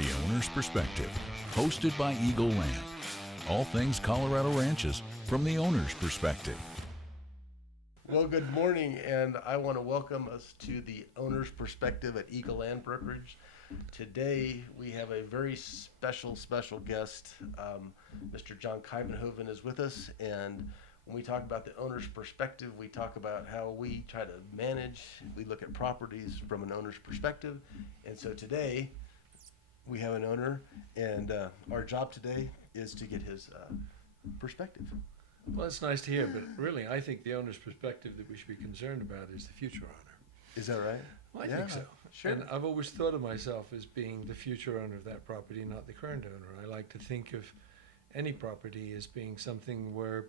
The Owner's Perspective, hosted by Eagle Land. All things Colorado ranches from the owner's perspective. Well, good morning, and I want to welcome us to the Owner's Perspective at Eagle Land Brokerage. Today, we have a very special guest. Mr. John Kuijvenhoven is with us, and when we talk about the owner's perspective, we talk about how we try to manage. We look at properties from an owner's perspective, and so today, we have an owner, and our job today is to get his perspective. Well, that's nice to hear, but really, I think the owner's perspective that we should be concerned about is the future owner. Is that right? Well, I think so. Sure. And I've always thought of myself as being the future owner of that property, not the current owner. I like to think of any property as being something where,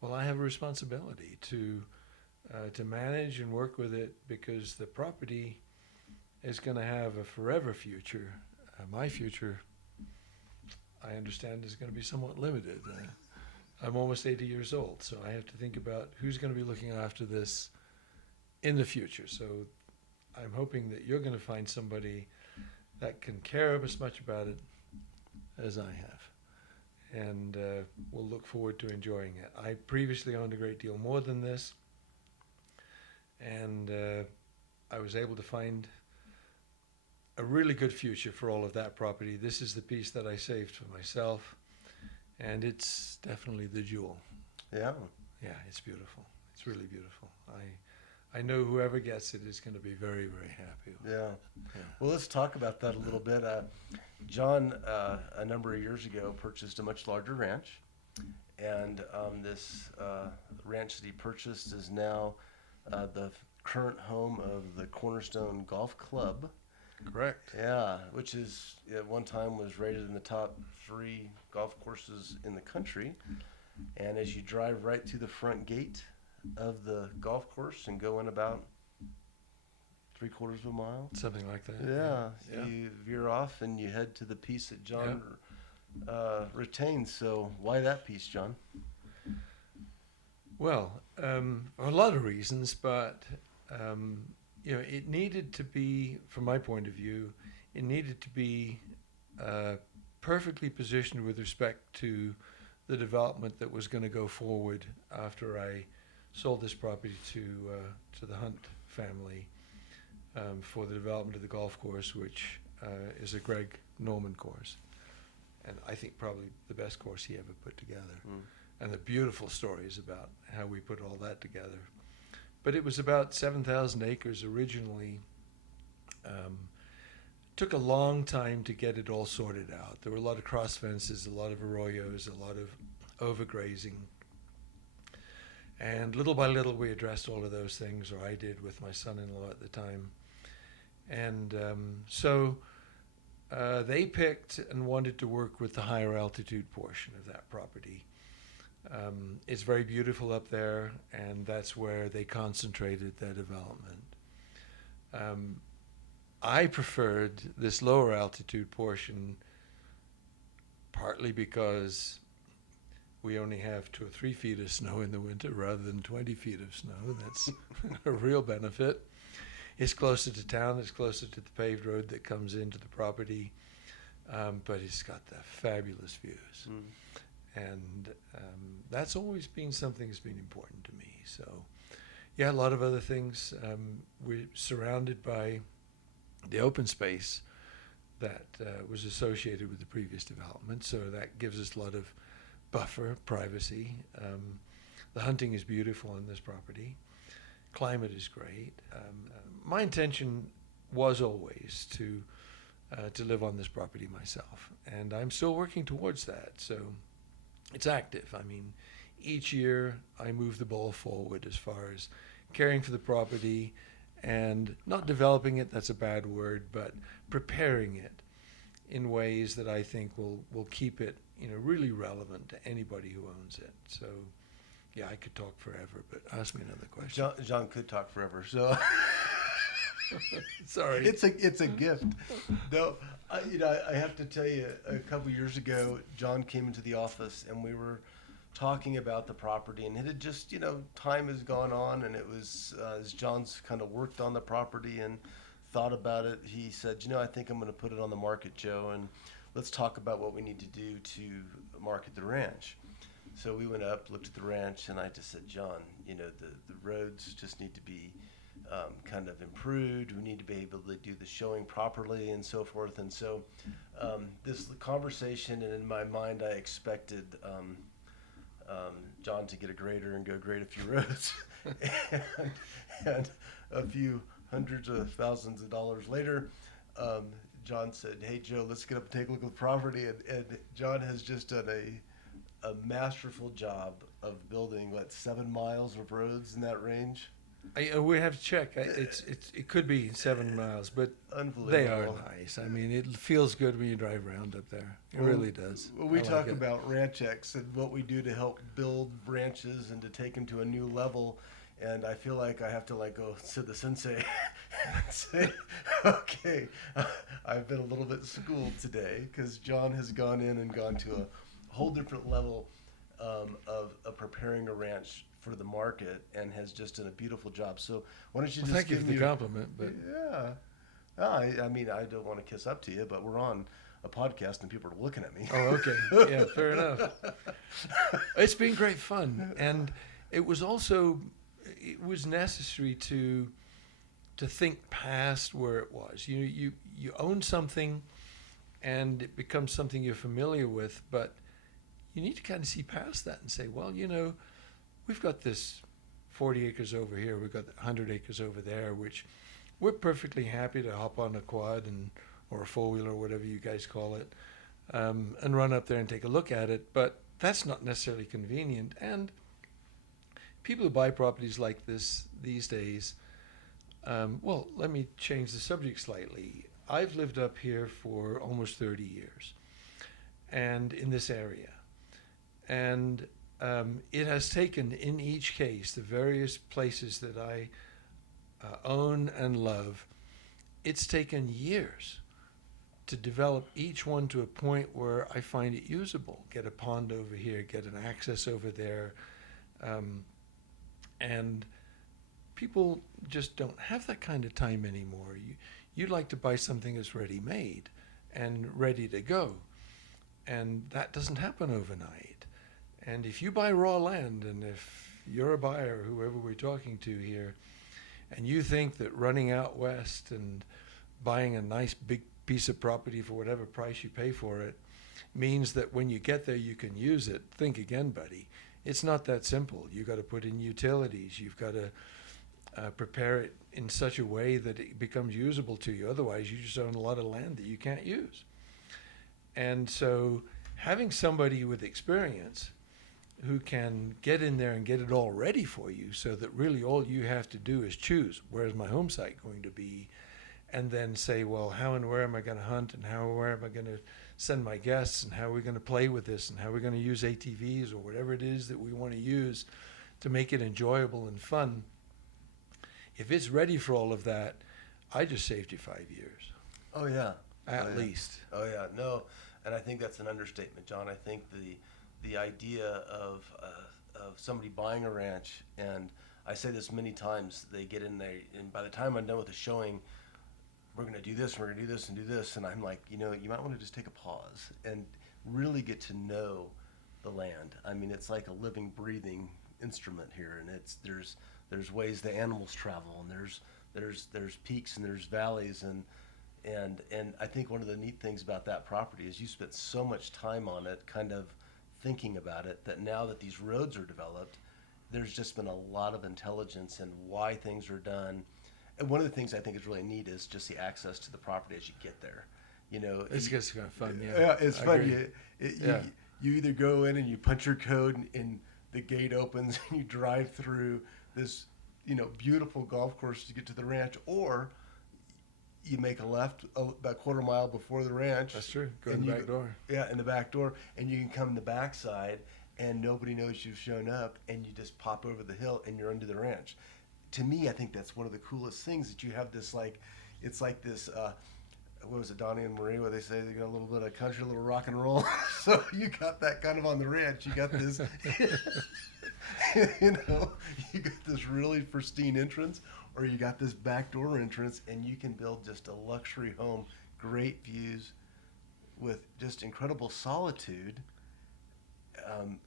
well, I have a responsibility to manage and work with it, because the property is going to have a forever future. My future, I understand, is going to be somewhat limited. I'm almost 80 years old, so I have to think about who's going to be looking after this in the future. So I'm hoping that you're going to find somebody that can care as much about it as I have. And we'll look forward to enjoying it. I previously owned a great deal more than this, and I was able to find a really good future for all of that property. This is the piece that I saved for myself, and it's definitely the jewel. Yeah. Yeah, it's beautiful. It's really beautiful. I know whoever gets it is going to be very, very happy. Yeah. Well, let's talk about that a little bit. John, a number of years ago, purchased a much larger ranch, and this ranch that he purchased is now the current home of the Cornerstone Golf Club. Correct. Yeah, which is at one time was rated in the top 3 golf courses in the country. And as you drive right through the front gate of the golf course and go in about 3/4 of a mile, Something like that. yeah. You veer off and you head to the piece that John retains. So why that piece, John? Well, a lot of reasons, but it needed to be, from my point of view, it needed to be perfectly positioned with respect to the development that was going to go forward after I sold this property to the Hunt family for the development of the golf course, which is a Greg Norman course, and I think probably the best course he ever put together. And the beautiful stories about how we put all that together. But it was about 7,000 acres originally. Took a long time to get it all sorted out. There were a lot of cross fences, a lot of arroyos, a lot of overgrazing. And little by little we addressed all of those things, or I did with my son-in-law at the time. And so they picked and wanted to work with the higher altitude portion of that property. It's very beautiful up there, and that's where they concentrated their development. I preferred this lower altitude portion partly because we only have 2 or 3 feet of snow in the winter rather than 20 feet of snow. That's a real benefit. It's closer to town, it's closer to the paved road that comes into the property, but it's got the fabulous views. And that's always been something that's been important to me. So, yeah, a lot of other things. We're surrounded by the open space that was associated with the previous development, so that gives us a lot of buffer, privacy. The hunting is beautiful on this property. Climate is great. My intention was always to live on this property myself, and I'm still working towards that. So it's active. I mean, each year I move the ball forward as far as caring for the property and not developing it, that's a bad word, but preparing it in ways that I think will keep it, really relevant to anybody who owns it. So, yeah, I could talk forever, but ask me another question. John could talk forever, so Sorry. it's a gift. Though, I have to tell you, a couple years ago, John came into the office and we were talking about the property, and it had just, time has gone on, and it was as John's kind of worked on the property and thought about it, he said, I think I'm going to put it on the market, Joe, and let's talk about what we need to do to market the ranch. So we went up, looked at the ranch, and I just said, John, the roads just need to be kind of improved. We need to be able to do the showing properly and so forth. And so this conversation, and in my mind, I expected John to get a grader and go grade a few roads. and a few hundreds of thousands of dollars later, John said, hey, Joe, let's get up and take a look at the property. And John has just done a masterful job of building, 7 miles of roads in that range? We have to check. It could be 7 miles, but they are nice. I mean, it feels good when you drive around up there. It really does. Well, we talk about Ranchex and what we do to help build ranches and to take them to a new level. And I feel like I have to go to the sensei and say, okay, I've been a little bit schooled today, because John has gone in and gone to a whole different level of preparing a ranch for the market, and has just done a beautiful job. So why don't you just thank you give for me the compliment. But yeah, no, I mean, I don't want to kiss up to you, but we're on a podcast and people are looking at me. Oh, okay. Yeah, fair enough. It's been great fun, and it was necessary to think past where it was. You own something, and it becomes something you're familiar with, but you need to kind of see past that and say, well, we've got this 40 acres over here, we've got 100 acres over there, which we're perfectly happy to hop on a quad or a four-wheeler, or whatever you guys call it, and run up there and take a look at it. But that's not necessarily convenient. And people who buy properties like this these days, well, let me change the subject slightly. I've lived up here for almost 30 years, and in this area. And it has taken, in each case, the various places that I own and love, it's taken years to develop each one to a point where I find it usable. Get a pond over here, get an access over there. And people just don't have that kind of time anymore. You'd like to buy something that's ready-made and ready to go. And that doesn't happen overnight. And if you buy raw land, and if you're a buyer, whoever we're talking to here, and you think that running out west and buying a nice big piece of property for whatever price you pay for it means that when you get there you can use it, think again, buddy. It's not that simple. You've got to put in utilities. You've got to prepare it in such a way that it becomes usable to you. Otherwise, you just own a lot of land that you can't use. And so having somebody with experience who can get in there and get it all ready for you, so that really all you have to do is choose, where's my home site going to be, and then say, well, how and where am I going to hunt, and how and where am I going to send my guests, and how are we going to play with this, and how are we going to use ATVs or whatever it is that we want to use to make it enjoyable and fun. If it's ready for all of that, I just saved you 5 years. Oh, yeah. At least. Oh, yeah. No, and I think that's an understatement, John. I think the idea of somebody buying a ranch, and I say this many times, they get in there, and by the time I'm done with the showing, we're going to do this, we're going to do this, and do this, and I'm like, you might want to just take a pause and really get to know the land. I mean, it's like a living, breathing instrument here, and there's ways the animals travel, and there's peaks and there's valleys, and I think one of the neat things about that property is you spent so much time on it, kind of thinking about it, that now that these roads are developed, there's just been a lot of intelligence in why things are done. And one of the things I think is really neat is just the access to the property as you get there. It's just kind of fun, yeah. Yeah, it's fun. You either go in and you punch your code, and the gate opens, and you drive through this, beautiful golf course to get to the ranch, or you make a left about a quarter mile before the ranch. That's true. Go in the back door. Yeah, in the back door, and you can come in the backside, and nobody knows you've shown up, and you just pop over the hill, and you're under the ranch. To me, I think that's one of the coolest things, that you have this, it's like this, what was it, Donnie and Marie, where they say they got a little bit of country, a little rock and roll. So you got that kind of on the ranch. You got this, you got this really pristine entrance, or you got this back door entrance, and you can build just a luxury home, great views, with just incredible solitude.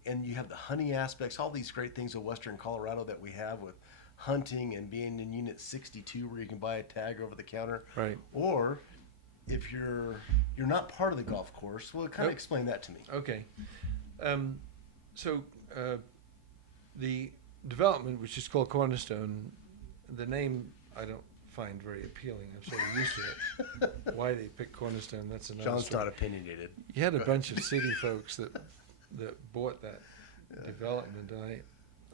And you have the hunting aspects, all these great things of Western Colorado that we have with hunting and being in Unit 62 where you can buy a tag over the counter. Right. Or if you're not part of the golf course, well, kind of explain that to me. Okay. So the development, which is called Cornerstone, the name I don't find very appealing. I'm sort of used to it. Why they picked Cornerstone, that's another John's story. not opinionated. You had a bunch of city folks that bought that development, and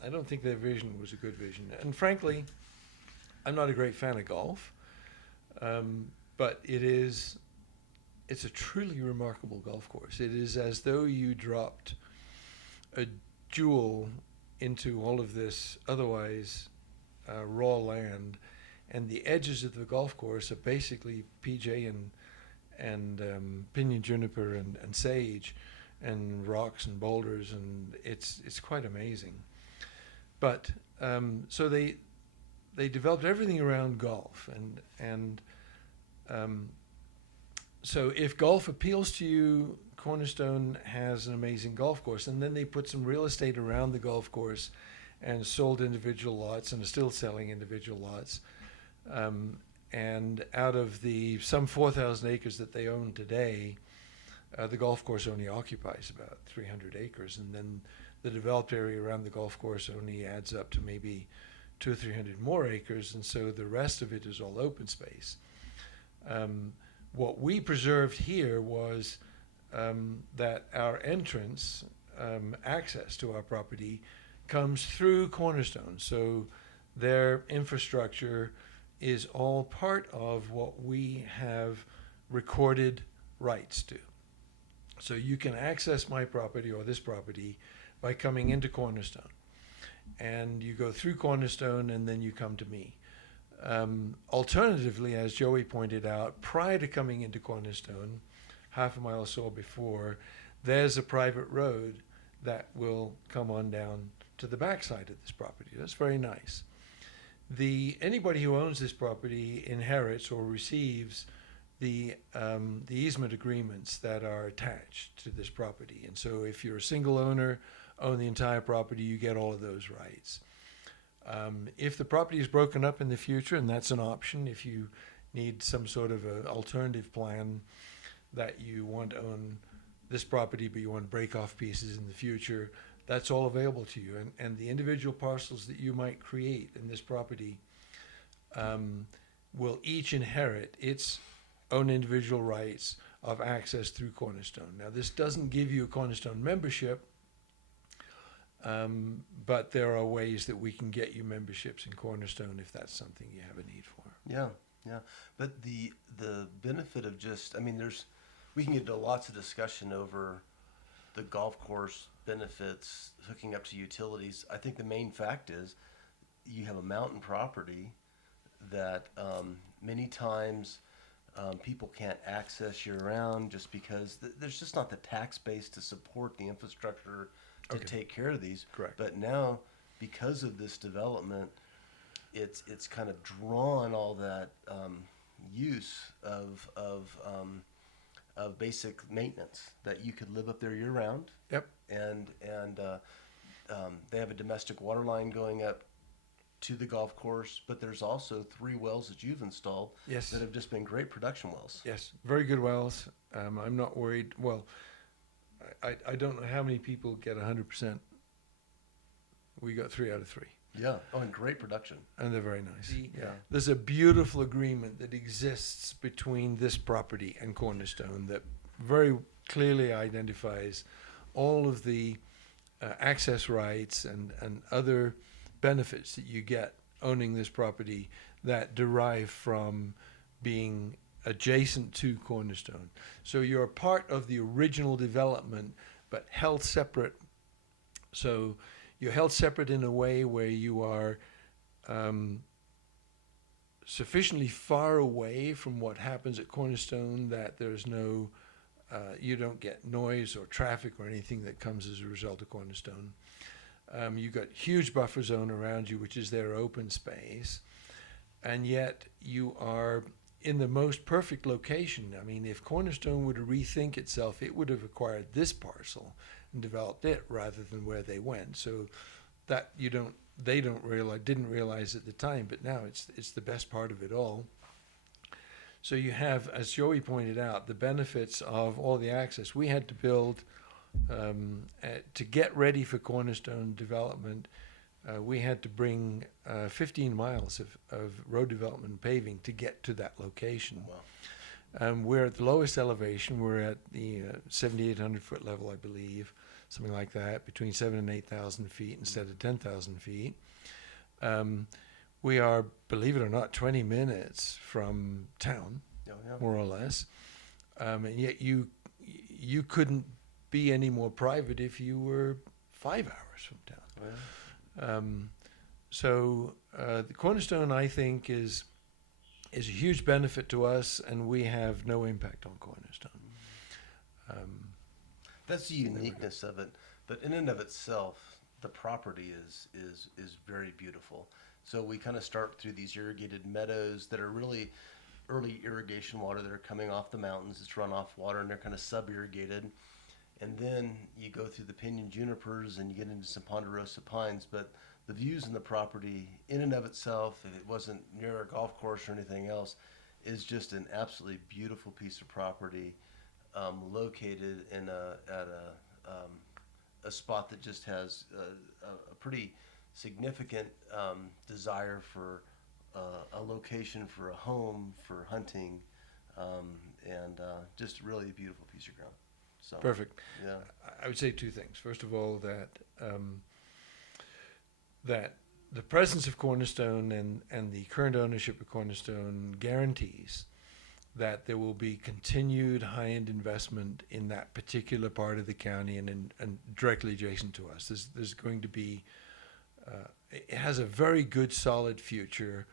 I don't think their vision was a good vision. And frankly, I'm not a great fan of golf, but it's a truly remarkable golf course. It is as though you dropped a jewel into all of this otherwise raw land, and the edges of the golf course are basically PJ and pinyon juniper and sage and rocks and boulders, and it's quite amazing. But so they developed everything around golf, and so if golf appeals to you, Cornerstone has an amazing golf course. And then they put some real estate around the golf course and sold individual lots, and are still selling individual lots. And out of the some 4,000 acres that they own today, the golf course only occupies about 300 acres. And then the developed area around the golf course only adds up to maybe 200 or 300 more acres. And so the rest of it is all open space. What we preserved here was that our entrance, access to our property, comes through Cornerstone. So their infrastructure is all part of what we have recorded rights to. So you can access my property or this property by coming into Cornerstone. And you go through Cornerstone and then you come to me. Alternatively, as Joey pointed out, prior to coming into Cornerstone, half a mile or so before, there's a private road that will come on down to the backside of this property. That's very nice. Anybody who owns this property inherits or receives the easement agreements that are attached to this property. And so if you're a single owner, own the entire property, you get all of those rights. If the property is broken up in the future, and that's an option, if you need some sort of an alternative plan that you want to own this property but you want to break off pieces in the future, that's all available to you. And the individual parcels that you might create in this property will each inherit its own individual rights of access through Cornerstone. Now, this doesn't give you a Cornerstone membership, but there are ways that we can get you memberships in Cornerstone if that's something you have a need for. Yeah. But the benefit of we can get into lots of discussion over the golf course benefits, hooking up to utilities. I think the main fact is you have a mountain property that many times people can't access year-round just because there's just not the tax base to support the infrastructure to take care of these. Correct. But now, because of this development, it's kind of drawn all that use of basic maintenance that you could live up there year-round. Yep. And they have a domestic water line going up to the golf course, but there's also 3 wells that you've installed Yes. that have just been great production wells. Yes, very good wells. I'm not worried. Well, I don't know how many people get 100%. We got 3 out of 3. Yeah. Oh, and great production. And they're very nice. Yeah. There's a beautiful agreement that exists between this property and Cornerstone that very clearly identifies all of the access rights and other benefits that you get owning this property that derive from being adjacent to Cornerstone. So you're part of the original development, but held separate. So you're held separate in a way where you are sufficiently far away from what happens at Cornerstone that there's no, you don't get noise or traffic or anything that comes as a result of Cornerstone. You've got huge buffer zone around you, which is their open space. and yet you are in the most perfect location. I mean, if Cornerstone were to rethink itself, it would have acquired this parcel and developed it rather than where they went. So that they didn't realize at the time, but now it's the best part of it all. So you have, as Joey pointed out, the benefits of all the access. We had to build to get ready for Cornerstone development. We had to bring 15 miles of road development and paving to get to that location. Wow. We're at the lowest elevation. We're at the 7,800 foot level, I believe, something like that, between 7,000 and 8,000 feet instead of 10,000 feet. We are, believe it or not, 20 minutes from town, more or less. And yet you couldn't be any more private if you were 5 hours from town. Wow. So the Cornerstone, I think, is a huge benefit to us, and we have no impact on Cornerstone. That's the uniqueness of it. But in and of itself, the property is very beautiful. So we kind of start through these irrigated meadows that are really early irrigation water that are coming off the mountains. It's runoff water, and they're kind of sub-irrigated. And then you go through the pinyon junipers and you get into some ponderosa pines. But the views in the property, in and of itself, if it wasn't near a golf course or anything else, is just an absolutely beautiful piece of property, located in a spot that just has a pretty significant desire for a location for a home, for hunting, and just really a beautiful piece of ground. So, Perfect. Yeah. I would say two things. First of all, that the presence of Cornerstone and the current ownership of Cornerstone guarantees that there will be continued high-end investment in that particular part of the county and directly adjacent to us. There's going to be, it has a very good, solid future,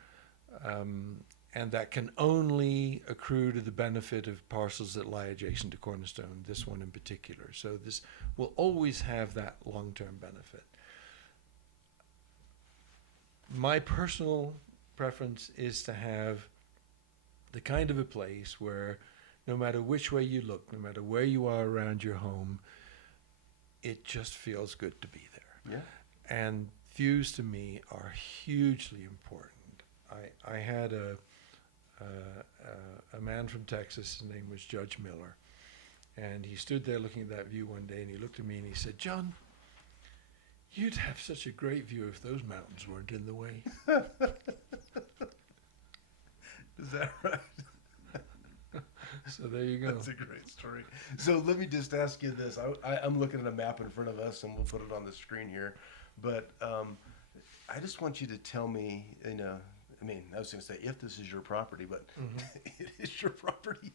and that can only accrue to the benefit of parcels that lie adjacent to Cornerstone, this one in particular. So this will always have that long-term benefit. My personal preference is to have the kind of a place where no matter which way you look, no matter where you are around your home, it just feels good to be there. Yeah. And views to me are hugely important. I had a man from Texas, his name was Judge Miller, and he stood there looking at that view one day, and he looked at me and he said, "John, you'd have such a great view if those mountains weren't in the way." Is that right? So there you go. That's a great story. So let me just ask you this. I'm looking at a map in front of us, and we'll put it on the screen here. But I just want you to tell me, I mean, I was going to say if this is your property, but it is your property.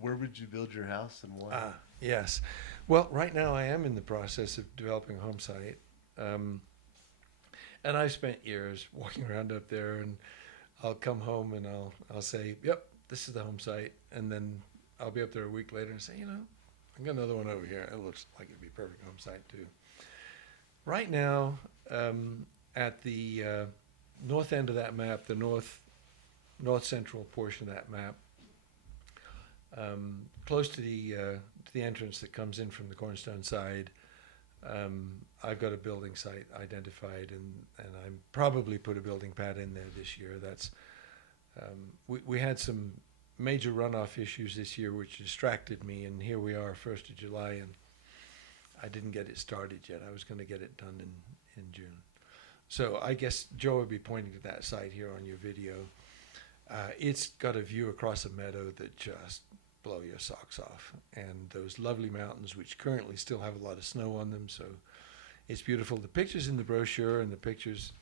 Where would you build your house and why? Yes. Well, right now I am in the process of developing a home site. And I've spent years walking around up there, and I'll come home and I'll say, "Yep, this is the home site," and then I'll be up there a week later and say, "I got another one over here. It looks like it'd be a perfect home site too." Right now, at the north end of that map, the north central portion of that map, close to the entrance that comes in from the Cornerstone side, I've got a building site identified, and I probably put a building pad in there this year. That's we had some major runoff issues this year, which distracted me, and here we are, 1st of July, and I didn't get it started yet. I was going to get it done in June. So I guess Joe would be pointing to that site here on your video. It's got a view across a meadow that just blow your socks off, and those lovely mountains which currently still have a lot of snow on them, so it's beautiful. The pictures in the brochure and the pictures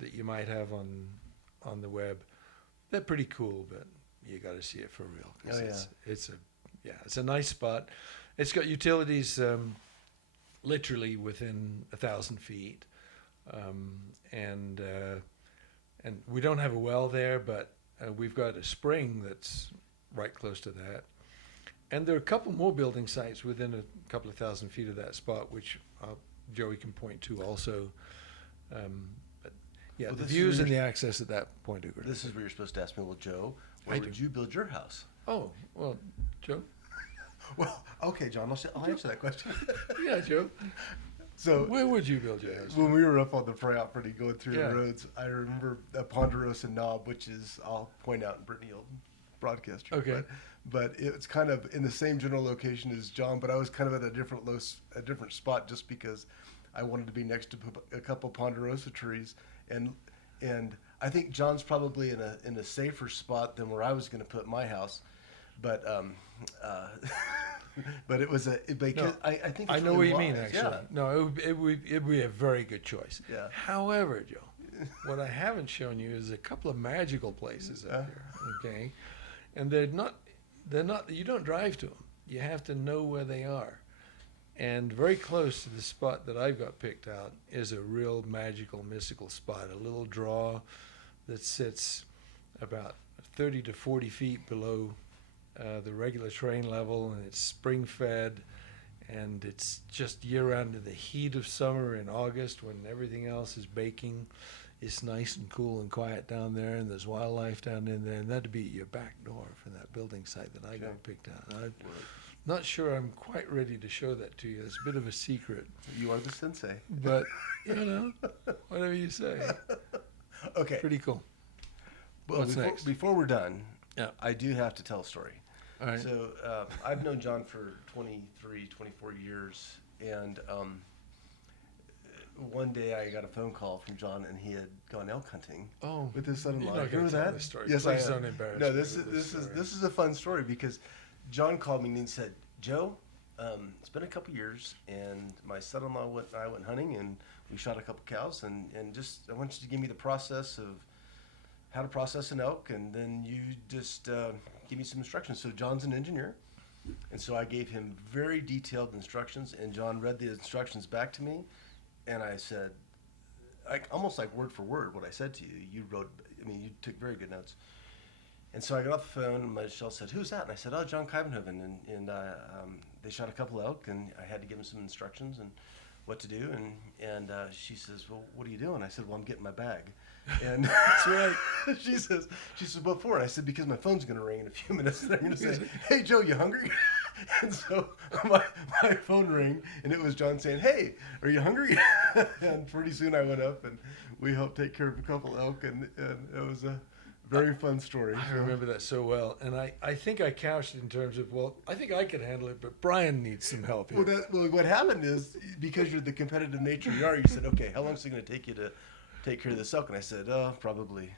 that you might have on the web, they're pretty cool, but you got to see it for real. Oh, yeah. It's a nice spot. It's got utilities literally within 1,000 feet, and we don't have a well there, but we've got a spring that's right close to that. And there are a couple more building sites within a couple of 1,000 feet of that spot, which Joey can point to also. But Yeah, Well, the this is views where and the you're- access at that point are great. This is where you're supposed to ask me, well, Joe, where I would do. you build your house? Oh, well, Joe? Well, okay, John, I'll answer that question. Yeah, Joe. So Where would you build your house? when we were up on the property going through Yeah. the roads, I remember a Ponderosa knob, which is, I'll point out, in Brittany Old broadcaster. Okay. But it's kind of in the same general location as John, but I was kind of at a different spot just because I wanted to be next to a couple Ponderosa trees, and I think John's probably in a safer spot than where I was going to put my house, but but it was because I think it's I know really what you mean, wise. actually. Yeah. No, it would be a very good choice. Yeah. However, Joe, what I haven't shown you is a couple of magical places up here, okay? And they're not, you don't drive to them. You have to know where they are. And very close to the spot that I've got picked out is a real magical, mystical spot, a little draw that sits about 30 to 40 feet below the regular terrain level, and it's spring fed, and it's just year round in the heat of summer in August when everything else is baking. It's nice and cool and quiet down there, and there's wildlife down in there, and that'd be your back door for that building site that I got picked out. I'm not sure I'm quite ready to show that to you. It's a bit of a secret. You are the sensei. But, whatever you say. Okay. Pretty cool. Well, What's next? before we're done, Yeah. I do have to tell a story. All right. So I've known John for 23, 24 years, and one day I got a phone call from John, and he had gone elk hunting with his son-in-law. You're not Remember gonna tell that? this story. Yes, Please I am. don't embarrass No, me this with is this story. this is a fun story because John called me and he said, "Joe, it's been a couple years, and my son-in-law and I went hunting, and we shot a couple cows, and just I want you to give me the process of how to process an elk, and then you just give me some instructions." So John's an engineer, and so I gave him very detailed instructions, and John read the instructions back to me, and I said, almost like word for word what I said to you. You took very good notes. And so I got off the phone, and Michelle said, "Who's that?" And I said, "Oh, John Kuijvenhoven." And they shot a couple elk, and I had to give him some instructions and what to do. And she says, "Well, what are you doing?" I said, "Well, I'm getting my bag." And That's right. she says, "What for?" And I said, "Because my phone's going to ring in a few minutes, and they're going to say, 'Hey, Joe, you hungry?'" And so my phone rang, and it was John saying, "Hey, are you hungry?" And pretty soon I went up, and we helped take care of a couple elk, and it was a very fun story. I remember that so well, and I think I couched it in terms of, well, I think I can handle it, but Brian needs some help here. Well, what happened is, because you're the competitive nature you are, you said, "Okay, how long is it going to take you to take care of this elk?" And I said, "Probably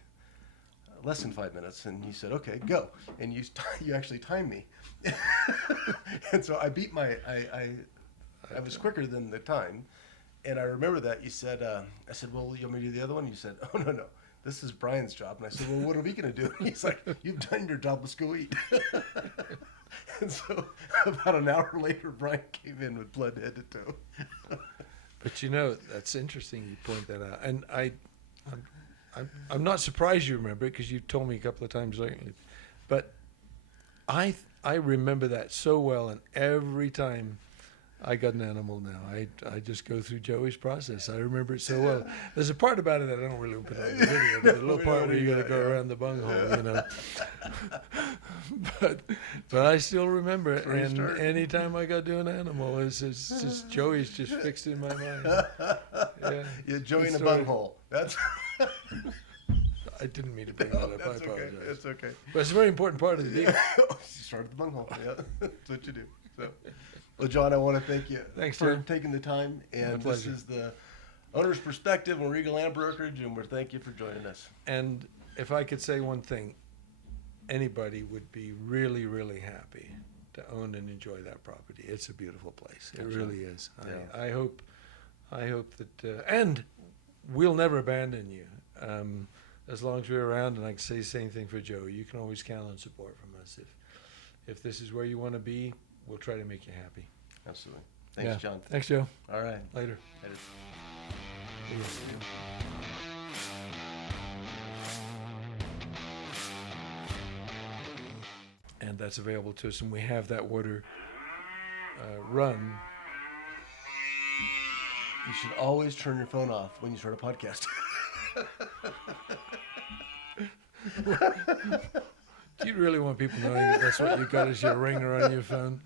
less than 5 minutes." And you said, "Okay, go." And you actually timed me. And so I beat I was quicker than the time. And I remember that you said, I said, "Well, you want me to do the other one?" You said, "Oh, no. This is Brian's job." And I said, "Well, what are we going to do?" And he's like, "You've done your job. Let's go eat." And so about an hour later, Brian came in with blood head to toe. But that's interesting you point that out. And I'm not surprised you remember it because you told me a couple of times lately. But I remember that so well, and every time I got an animal now, I just go through Joey's process. I remember it so well. There's a part about it that I don't really put on the video, but the little part where you got to go around the bunghole, But I still remember it, and anytime I got to an animal, it's just Joey's just fixed in my mind. Yeah, Joey in a bunghole. That's. I didn't mean to bring that up. I apologize. Okay. It's okay. But it's a very important part of the deal. You started the bunghole. Yeah, that's what you do. So, well, John, I want to thank you for taking the time. And this is the Owner's Perspective on Regal Land Brokerage, and we thank you for joining us. And if I could say one thing, anybody would be really, really happy to own and enjoy that property. It's a beautiful place. It really is. Yeah. I hope that, and we'll never abandon you. As long as we're around, and I can say the same thing for Joe, you can always count on support from us. If this is where you want to be, we'll try to make you happy. Absolutely. Thanks, John. Thanks, Joe. All right. Later. And that's available to us, and we have that water run. You should always turn your phone off when you start a podcast. Do you really want people knowing that that's what you got as your ringer on your phone?